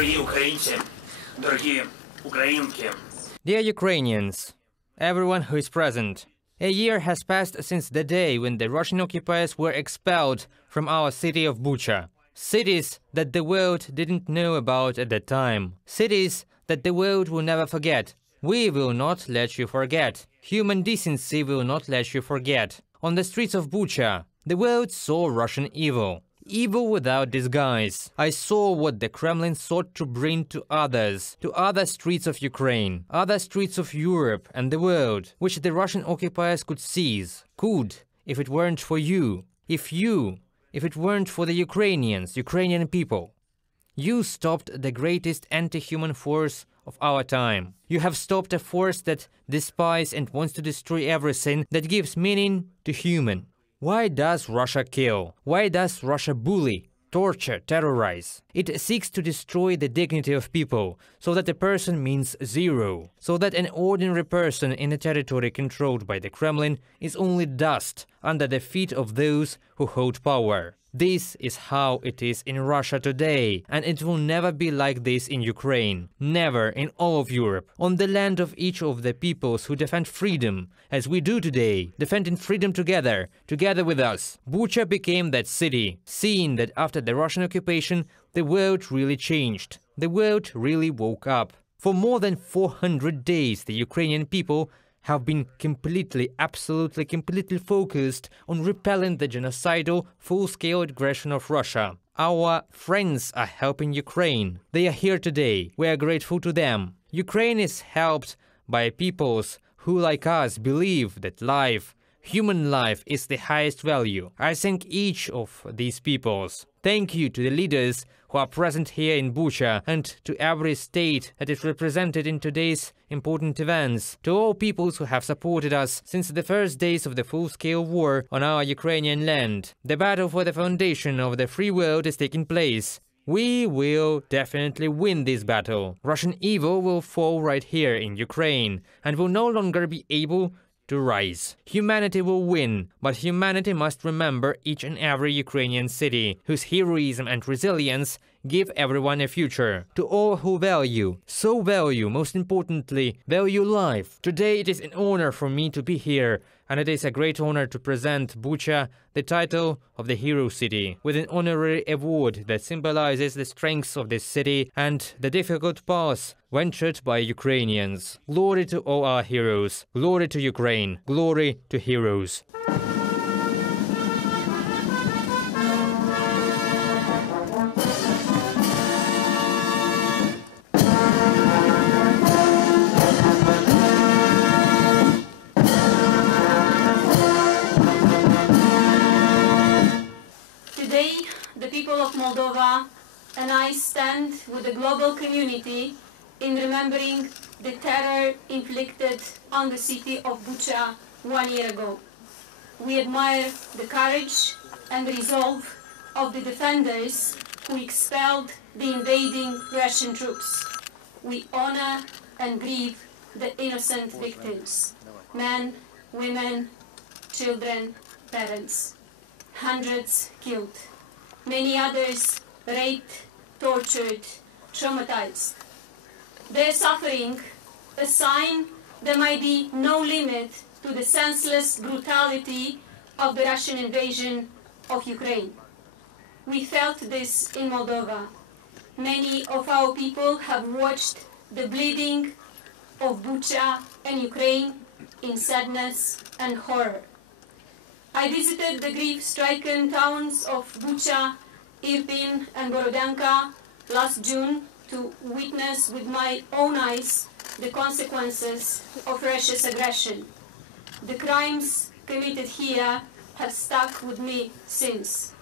Дорогі українці, дорогі українки. Dear Ukrainians, everyone who is present, a year has passed since the day when the Russian occupiers were expelled from our city of Bucha. Cities that the world didn't know about at that time. Cities that the world will never forget. We will not let you forget. Human decency will not let you forget. On the streets of Bucha, the world saw Russian evil. Evil without disguise. I saw what the Kremlin sought to bring to other streets of Ukraine, other streets of Europe and the world, which the Russian occupiers could seize. Could, if it weren't for you. If it weren't for the Ukrainian people. You stopped the greatest anti-human force of our time. You have stopped a force that despises and wants to destroy everything that gives meaning to human. Why does Russia kill? Why does Russia bully, torture, terrorize? It seeks to destroy the dignity of people, so that a person means zero, so that an ordinary person in a territory controlled by the Kremlin is only dust under the feet of those who hold power. This is how it is in Russia today, and it will never be like this in Ukraine, never in all of Europe, on the land of each of the peoples who defend freedom, as we do today, defending freedom together with us. Bucha became that city, seeing that after the Russian occupation, the world really changed. The world really woke up. For more than 400 days, the Ukrainian people have been absolutely focused on repelling the genocidal, full-scale aggression of Russia. Our friends are helping Ukraine. They are here today. We are grateful to them. Ukraine is helped by peoples who, like us, believe that life, human life, is the highest value. I thank each of these peoples. Thank you to the leaders who are present here in Bucha and to every state that is represented in today's important events, to all peoples who have supported us since the first days of the full-scale war on our Ukrainian land. The battle for the foundation of the free world is taking place. We will definitely win this battle. Russian evil will fall right here in Ukraine and will no longer be able to rise. Humanity will win, but humanity must remember each and every Ukrainian city, whose heroism and resilience give everyone a future. To all who most importantly, value life. Today it is an honor for me to be here, and it is a great honor to present Bucha the title of the Hero City, with an honorary award that symbolizes the strengths of this city and the difficult path ventured by Ukrainians. Glory to all our heroes. Glory to Ukraine. Glory to heroes. Today, the people of Moldova and I stand with the global community in remembering the terror inflicted on the city of Bucha 1 year ago. We admire the courage and resolve of the defenders who expelled the invading Russian troops. We honor and grieve the innocent victims, men, women, children, parents. Hundreds killed, many others raped, tortured, traumatized. Their suffering, a sign there might be no limit to the senseless brutality of the Russian invasion of Ukraine. We felt this in Moldova. Many of our people have watched the bleeding of Bucha and Ukraine in sadness and horror. I visited the grief-stricken towns of Bucha, Irpin and Borodyanka last June to witness with my own eyes the consequences of Russia's aggression. The crimes committed here have stuck with me since.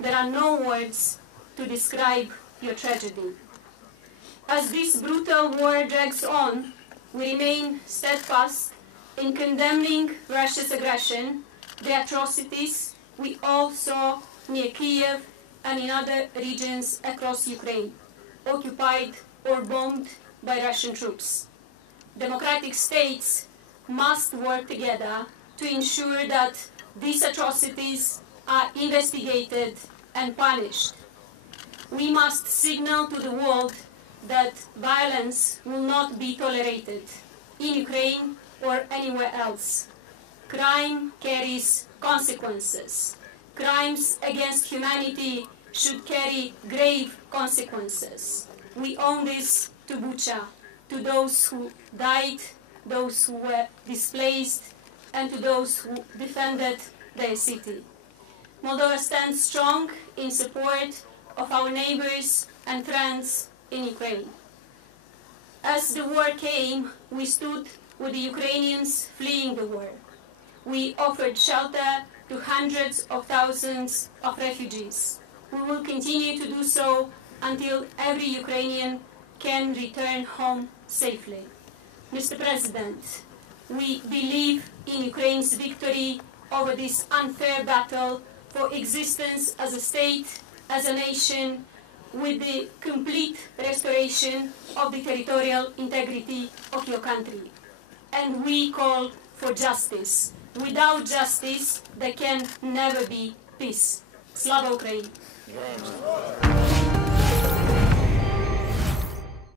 There are no words to describe your tragedy. As this brutal war drags on, we remain steadfast in condemning Russia's aggression, the atrocities we all saw near Kyiv and in other regions across Ukraine, occupied or bombed by Russian troops. Democratic states must work together to ensure that these atrocities are investigated and punished. We must signal to the world that violence will not be tolerated in Ukraine or anywhere else. Crime carries consequences. Crimes against humanity should carry grave consequences. We owe this to Bucha, to those who died, those who were displaced, and to those who defended their city. Moldova stands strong in support of our neighbors and friends in Ukraine. As the war came, we stood with the Ukrainians fleeing the war. We offered shelter to hundreds of thousands of refugees. We will continue to do so until every Ukrainian can return home safely. Mr. President, we believe in Ukraine's victory over this unfair battle for existence as a state, as a nation, with the complete restoration of the territorial integrity of your country. And we call for justice. Without justice, there can never be peace. Slava Ukraini!